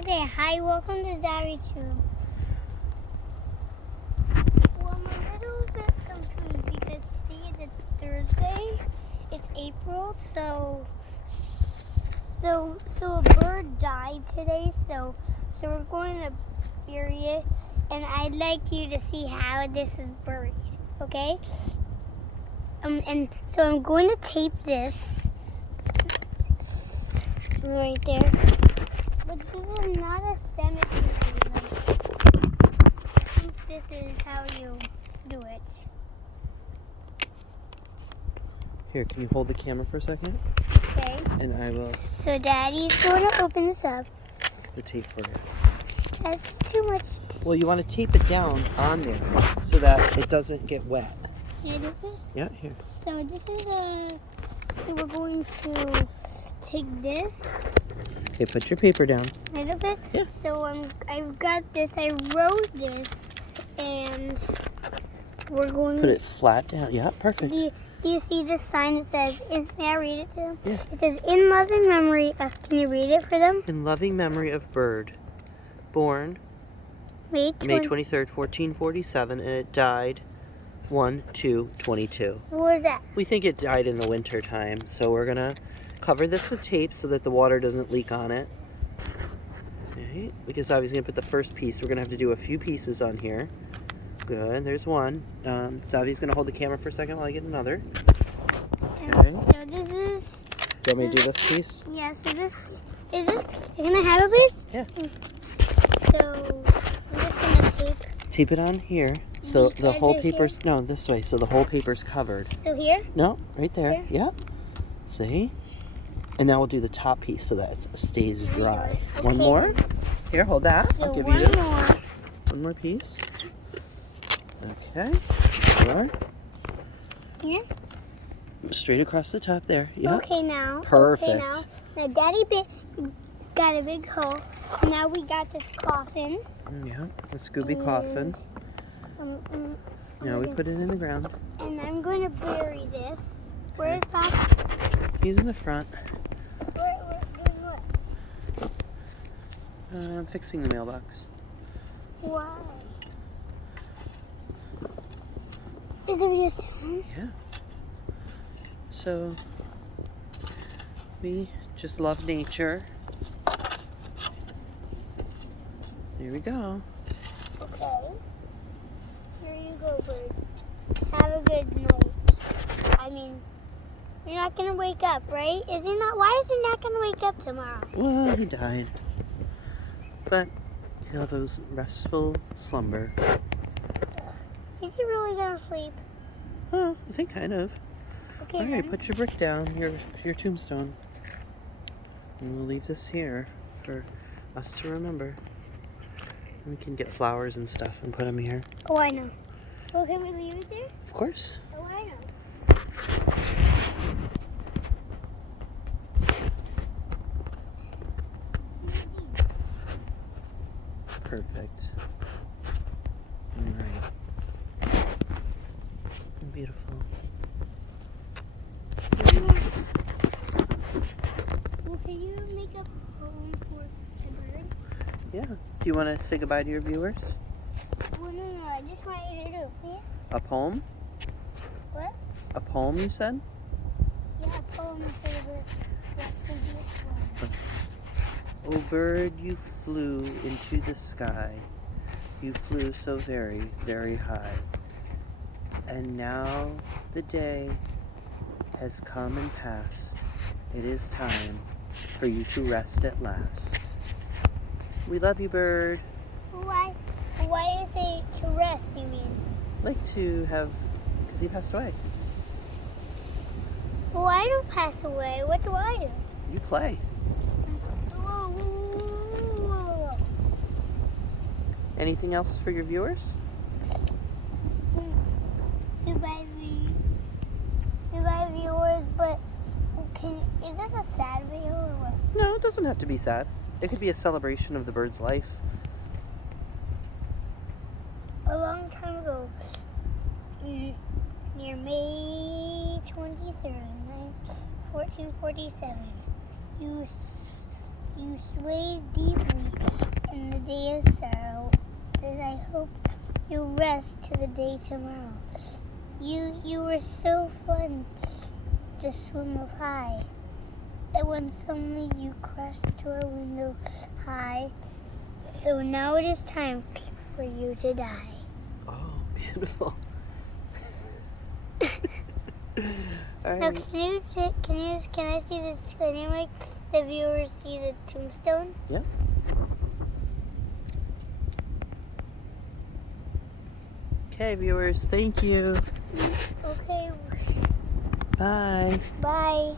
Okay, hi, welcome to Zari Tube. Well, I'm a little bit confused because today is a Thursday. It's April, so a bird died today, so we're going to bury it, and I'd like you to see how this is buried, okay? And so I'm going to tape this right there. But this is not a cemetery. I think this is how you do it. Here, can you hold the camera for a second? Okay. And I will So Daddy's going to open this up. the tape for it. That's too much. Well, you want to tape it down on there so that it doesn't get wet. Can I do this? Yeah, here. So this is So we're going to take this. Okay, put your paper down. I do this. Yeah. So I've got this. I wrote this, and we're going. Put it flat down. Yeah, perfect. Do you see this sign? It says, may I read it to them? Yeah. It says, in loving memory of, can you read it for them? In loving memory of Bird, born May May 23rd, 1447, and it died 1/2/22. What was that? We think it died in the winter time, so we're gonna cover this with tape so that the water doesn't leak on it. Okay, because obviously gonna put the first piece. We're gonna have to do a few pieces on here. Good, there's one. Davi's gonna hold the camera for a second while I get another. Okay. So this is, Do you want me to do this piece? yeah, so this, can I have it please? Yeah. So, I'm just gonna tape. Tape it on here so The the whole edges here? paper's, no, this way, so the whole paper's covered. So here? No, right there. Here? Yeah. See? And now we'll do the top piece so that it stays dry. Okay. One more. Here, hold that. So I'll give one you more. one more piece. Okay. More. Here? Straight across the top there. Yeah. Okay, now. Perfect. Okay, now Daddy got a big hole. Now we got this coffin. Yeah. The Scooby coffin. Now we put it in the ground. And I'm going to bury this. Where is Pop? He's in the front. Where, what? I'm fixing the mailbox. Why? Is it just Yeah. So we just love nature. There we go. okay? Here you go, bird. Have a good night. I mean, you're not gonna wake up, right? Is he not? Why is he not gonna wake up tomorrow? Well, he died. But he'll have a restful slumber. Is he really gonna sleep? Oh, I think kind of. Okay. All right, then. put your brick down, your tombstone. And we'll leave this here for us to remember. And we can get flowers and stuff and put them here. Oh, I know. Well, can we leave it there? Of course. Oh, I know. Perfect. All right. Beautiful. Well, can you make a poem for the bird? Yeah. Do you want to say goodbye to your viewers? Well, no, I just want you to do it, please. A poem? What? A poem, you said? Yeah, a poem for the rest of this one. O bird, you flew into the sky. You flew so very, very high. And now the day has come and passed. It is time for you to rest at last. We love you, bird. Why? Why is it to rest, you mean? Like to have, because he passed away. Well, I don't pass away. What do I do? You play. Whoa, whoa, whoa, whoa, whoa. Anything else for your viewers? Goodbye, viewers. But is this a sad video or what? No, it doesn't have to be sad. It could be a celebration of the bird's life. A long time ago, near May 23rd, 1447, you swayed deeply in the day of sorrow, then I hope you rest to the day tomorrow. You were so fun to swim up high. And when suddenly you crashed to our window high, so now it is time for you to die. Oh, beautiful. All Now, right. can I see the, can you make the viewers see the tombstone? Yep. Okay, viewers, thank you. Okay, Bye. bye.